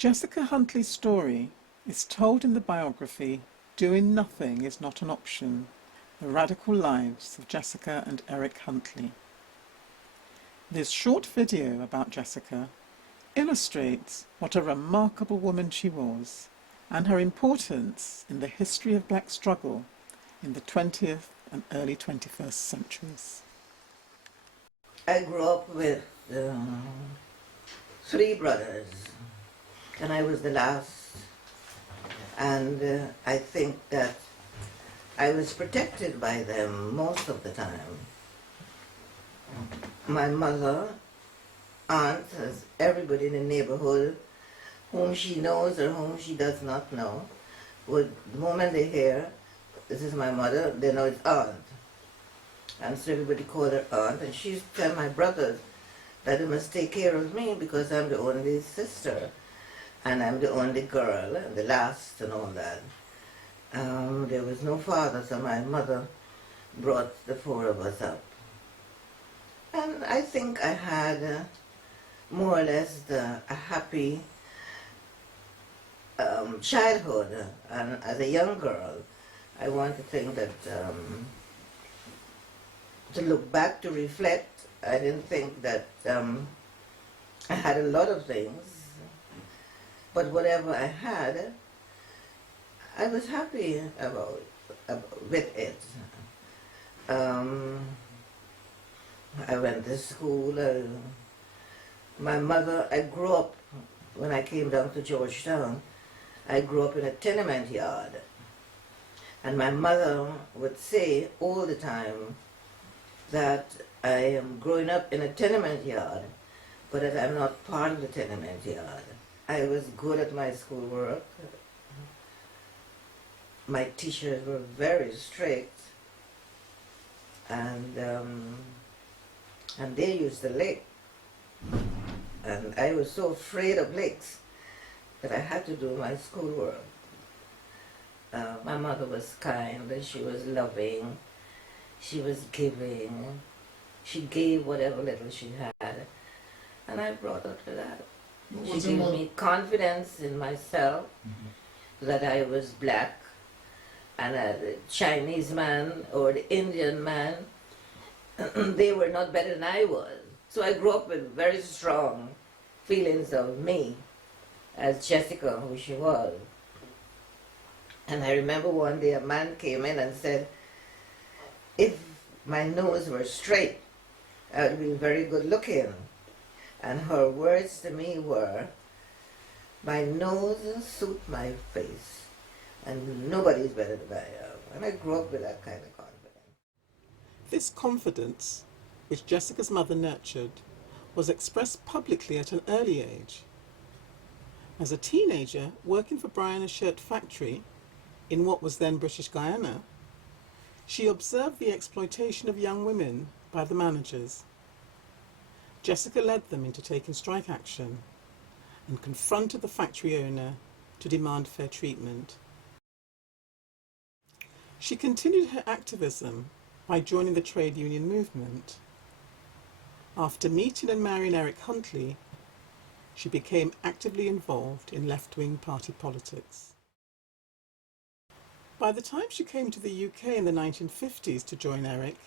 Jessica Huntley's story is told in the biography Doing Nothing is Not an Option, The Radical Lives of Jessica and Eric Huntley. This short video about Jessica illustrates what a remarkable woman she was and her importance in the history of black struggle in the 20th and early 21st centuries. I grew up with three brothers, and I was the last, and I think that I was protected by them most of the time. My mother, aunt, as everybody in the neighborhood, whom she knows or whom she does not know, would, the moment they hear, this is my mother, they know it's aunt. And so everybody called her aunt, and she used to tell my brothers that they must take care of me because I'm the only sister, and I'm the only girl, and the last and all that. There was no father, so my mother brought the four of us up. And I think I had more or less a happy childhood. And as a young girl, I want to think that, to look back, to reflect, I didn't think that I had a lot of things, but whatever I had, I was happy with it. I went to school. My mother, I grew up, when I came down to Georgetown, I grew up in a tenement yard. And my mother would say all the time that I am growing up in a tenement yard, but that I'm not part of the tenement yard. I was good at my schoolwork. My teachers were very strict, and they used to lick. And I was so afraid of licks that I had to do my schoolwork. My mother was kind, and she was loving, she was giving, she gave whatever little she had, and I brought up to that. She gave me confidence in myself, that I was black, and the Chinese man or the Indian man, they were not better than I was. So I grew up with very strong feelings of me as Jessica, who she was. And I remember one day a man came in and said, if my nose were straight, I would be very good looking. And her words to me were, my nose suits my face, and nobody's better than I am. And I grew up with that kind of confidence. This confidence, which Jessica's mother nurtured, was expressed publicly at an early age. As a teenager, working for Bryan Shirt Factory in what was then British Guyana, she observed the exploitation of young women by the managers. Jessica led them into taking strike action and confronted the factory owner to demand fair treatment. She continued her activism by joining the trade union movement. After meeting and marrying Eric Huntley, she became actively involved in left-wing party politics. By the time she came to the UK in the 1950s to join Eric,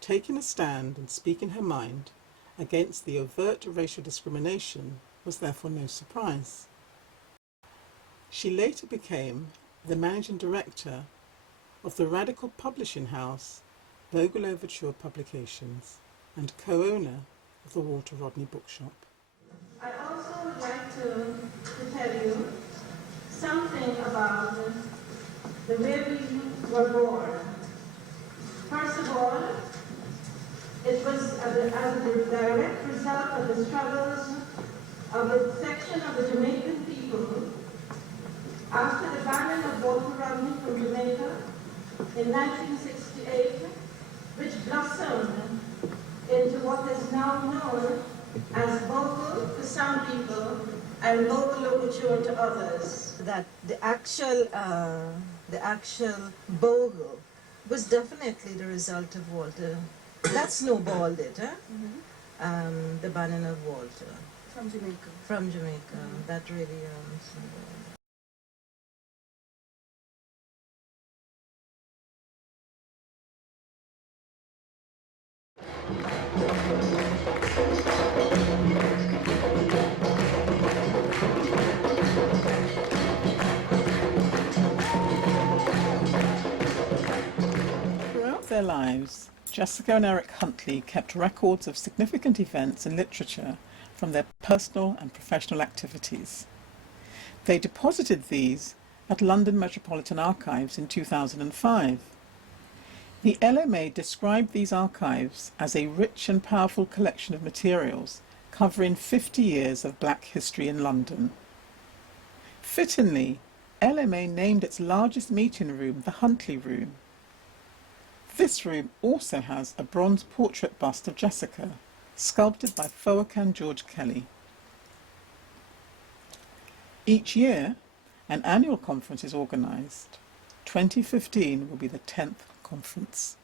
taking a stand and speaking her mind against the overt racial discrimination was therefore no surprise. She later became the managing director of the radical publishing house Bogle Overture Publications and co-owner of the Walter Rodney Bookshop. I also would like to tell you something about the way we were born. First of all, it was as a direct result of the struggles of a section of the Jamaican people after the banning of Walter Rodney from Jamaica in 1968, which blossomed into what is now known as Bogle to some people and Bogle Overture to others. That the actual Bogle was definitely the result of Walter. That snowballed it, the banning of Walter. From Jamaica. From Jamaica. That really Throughout their lives, Jessica and Eric Huntley kept records of significant events in literature from their personal and professional activities. They deposited these at London Metropolitan Archives in 2005. The LMA described these archives as a rich and powerful collection of materials covering 50 years of black history in London. Fittingly, LMA named its largest meeting room the Huntley Room. This room also has a bronze portrait bust of Jessica, sculpted by Foacan George Kelly. Each year, an annual conference is organised. 2015 will be the 10th conference.